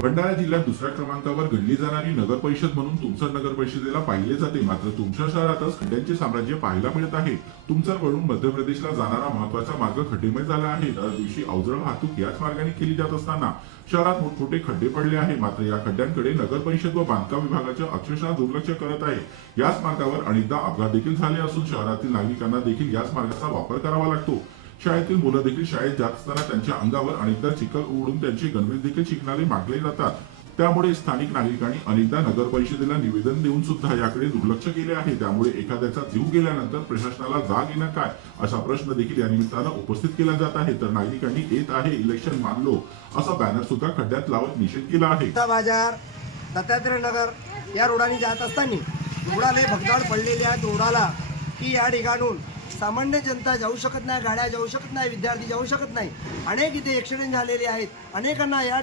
भंडारा जिल्ह्यात दुसऱ्या क्रमांकावर गणली जाणारी नगर परिषद म्हणून तुमसर नगर परिषदेला पाहिले जाते. मात्र तुमच्या शहरातच खड्ड्यांचे साम्राज्य पाहायला मिळत आहे. तुमसरकडून मध्य प्रदेशला जाणारा महत्त्वाचा मार्ग खड्डेमय झाला आहे. दर दिवशी अवजळ वाहतूक याच मार्गाने केली जात असताना शहरात मोठमोठे खड्डे पडले आहे मात्र या खड्ड्यांकडे नगर परिषद व बांधकाम विभागाचे अक्षरशः दुर्लक्ष करत आहे. याच मार्गावर अनेकदा अपघात देखील झाले असून शहरातील नागरिकांना देखील याच मार्गाचा वापर करावा लागतो. शाळेतील मुलं देखील शाळेत जात असताना त्यांच्या अंगावर अनेकदा चिखल उडून त्यांचे गणवेश देखील शिकणारे मागले जातात. त्यामुळे स्थानिक नागरिकांनी अनेकदा नगर परिषदेला निवेदन देऊन सुद्धा याकडे दुर्लक्ष केले आहे. त्यामुळे एखाद्याचा जीव गेल्यानंतर प्रशासनाला जाग येणं काय? असा प्रश्न देखील या निमित्तानं उपस्थित केला जात आहे. तर नागरिकांनी येत आहे इलेक्शन मानलो असा बॅनर सुद्धा खड्ड्यात लावत निषेध केला आहे. बाजार दत्तात्रय नगर या रोडाने जात असताना रोडाला भगदाड पडलेल्या रोडाला की या ठिकाणून सामान्य जनता जाऊ शकत नाही गाड्या जाऊ शकत नाही विद्यार्थी जाऊ शकत नाही. अनेक इथे ॲक्सिडेंट झालेले आहेत. अनेकांना या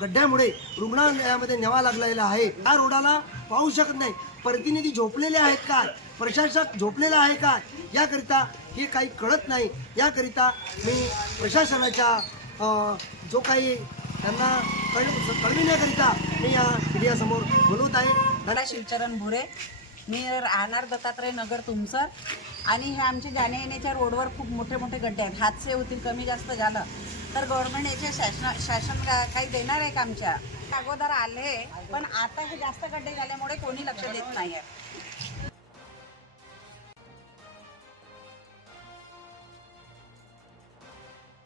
गड्ड्यामुळे रुग्णालयामध्ये न्यावा लागलेला आहे. या रोडाला पाहू शकत नाही. प्रतिनिधी झोपलेले आहेत का? प्रशासक झोपलेला आहे का? याकरिता हे काही कळत नाही. याकरिता मी प्रशासनाच्या जो काही त्यांना कळ कळविण्याकरिता मी या मीडियासमोर बोलवत आहे. मला शिवचरण भुरे. मी राहणार दत्तात्रय नगर तुमसर. आणि हे आमचे जाण्या येण्याच्या रोडवर खूप मोठे मोठे गड्डे आहेत. हादसे होतील कमी जास्त झालं. तर गव्हर्नमेंट याचे शासन शासन का- काही देणार आहे का आमच्या? अगोदर आले पण आता हे जास्त गड्डे झाल्यामुळे कोणी लक्ष देत नाही आहे